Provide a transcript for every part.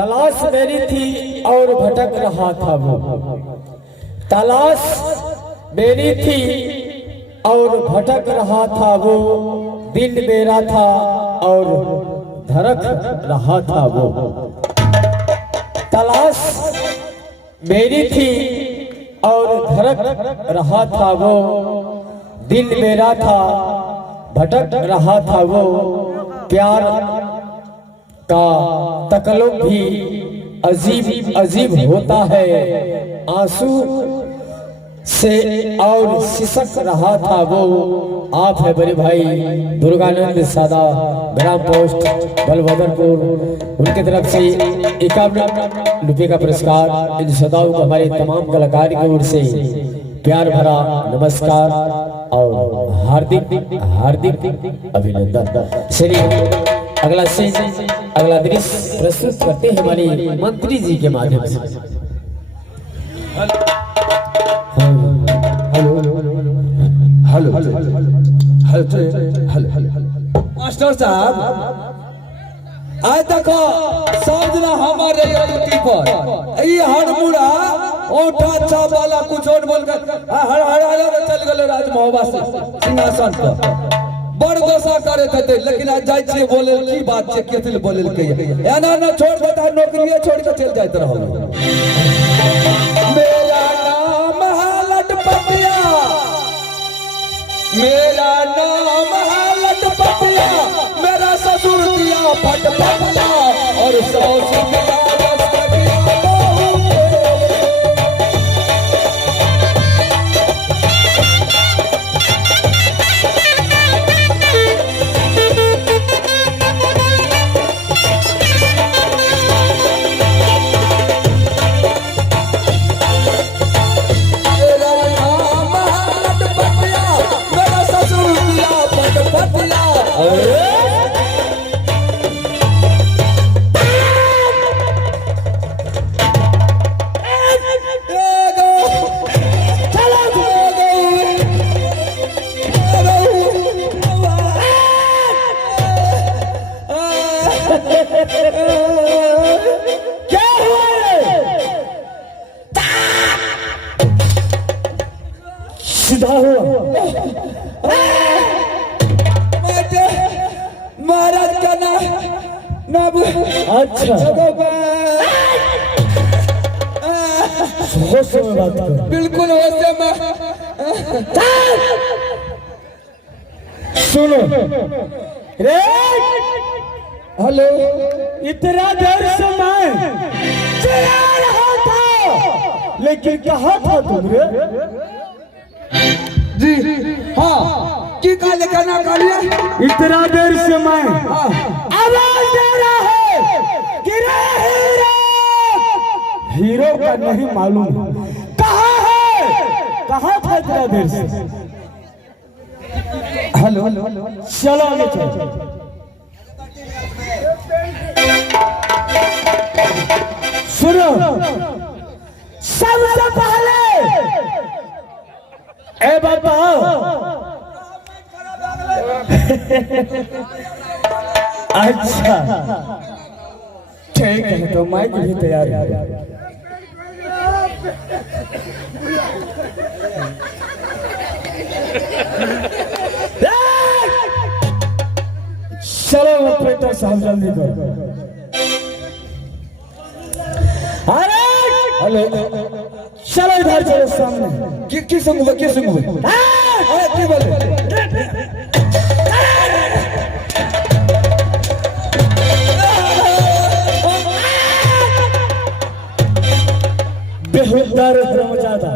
तलाश मेरी थी और भटक रहा था वो, तलाश मेरी थी और भटक रहा था वो, दिल मेरा था और धड़क रहा था वो। तलाश मेरी थी और धड़क रहा था वो, दिल मेरा था भटक रहा था वो। प्यार का तकल्लुफ भी अजीब अजीब होता है, आंसू से और सिसक रहा था वो। आप है बड़े भाई दुर्गानंद सादा, ग्राम पोस्ट बलभद्रपुर, उनके तरफ से 51 रुपये का पुरस्कार इन सदाओं को हमारे तमाम कलाकार की ओर से प्यार भरा नमस्कार और हार्दिक हार्दिक अभिनंदन। चलिए अगला सीन, अगला दृश्य प्रस्तुत करते हैं हमारे मंत्री जी के माध्यम से। हेलो मास्टर साहब, आज देखो सब जना हमारे ड्यूटी पर ई हड़मुड़ा ओठा चावला कुछ और बोल कर हड़ हड़ हड़ चल गेल राजमहल से सिंहासन पर बड़ गोसा करे थे, लेकिन आज जाय छे बोले की बात छे, केतिल बोले के एना ना छोड़ बता, नौकरी छोड़ के चल जाइत रहो। मेरा नाम है लटपटिया, मेरा नाम है लटपटिया, मेरा ससुर दिया फटफटिया और सास दिया रसगटिया। क्या हुआ सीधा हुआ महाराज का ना अच्छा होश में बात कर, बिल्कुल होश में। सुनो रे, हेलो, इतना देर से मैं चला रहा था, लेकिन कहाँ था तुम रे? जी हाँ, की काले कहना कालिया, इतना देर से मैं आवाज दे रहा है कि रे हीरो, हीरो का नहीं मालूम कहाँ है, कहाँ था इतना देर से? हेलो, चलो आगे चलो। सुनो, सबसे पहले ए बताओ अच्छा ठीक है, तो माइक भी तैयार है। चलो ऑपरेटर साहब जल्दी करो। अरे हेलो, चलो इधर चलो सामने। की सुनूंगा, की सुनूंगा, की बोले? बेहुदर हरमजादा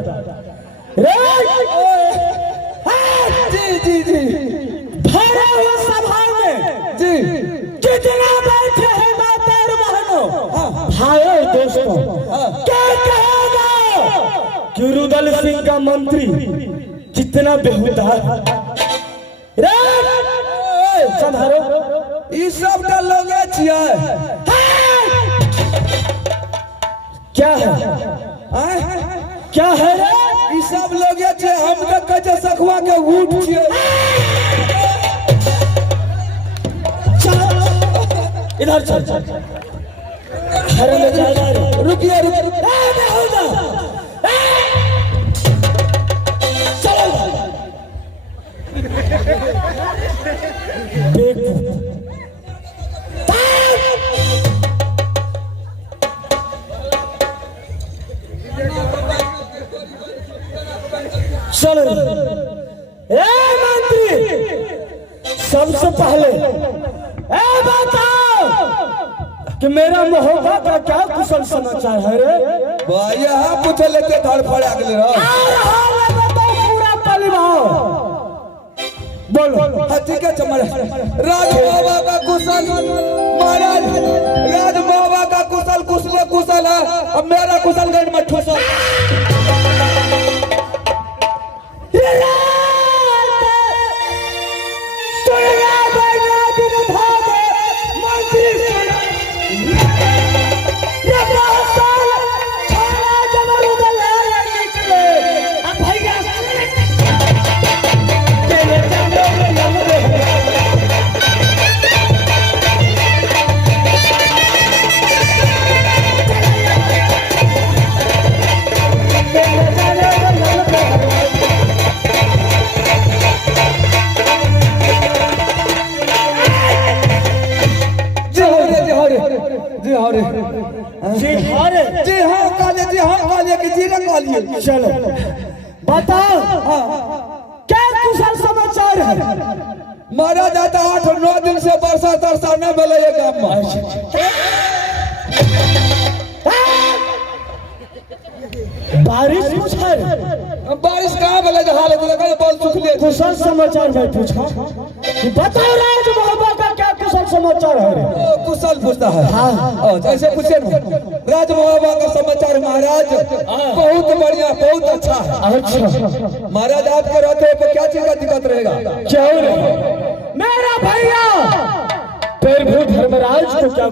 रे, जी जी जी, भरे हुए सभा में जी कितना बैठे हैं माता और बहनों, भाइयों दोस्तों, क्या कहेगा कि रुदल सिंह का मंत्री कितना बेहुदा रे? संधारो, ई सब का लोग छियै, क्या है क्या है रे? ई सब लोग छै, हम के कजे सखुआ के उठ छियै। इधर चल चल। घर में जाना है। रुकिए रुकिए मैं हूं ना। चलो चलो ए मंत्री, सबसे पहले ए बताओ कि मेरा महोबा का क्या कुशल समाचार है रे? यहाँ पूछ लेते धड़फड़ अगले पूरा परिवार बोलो। हाँ ठीक है चमड़ा राज बाबा का कुशल महाराज, राज बाबा का कुशल कुशल कुशल है, अब मेरा कुशल गढ़ में ठुसल। चलो बताओ क्या कुशल समाचार है? मारा जाता 8-9 दिन से वर्षा तरसा न मिले ये गाँव में। बारिश कुछ है? बारिश कहाँ मिले हालत लगा बल सुखले। कुशल समाचार भाई पूछा कि बताओ राज बाबा का क्या कुशल समाचार है? कुशल पूछता है। हाँ ऐसे पूछे राज बाबा का समाचार महाराज बहुत बढ़िया बहुत अच्छा है। अच्छा महाराज आपके रहते हो तो क्या चीज का दिक्कत रहेगा? क्यों मेरा भैया प्रभु धर्मराज को क्या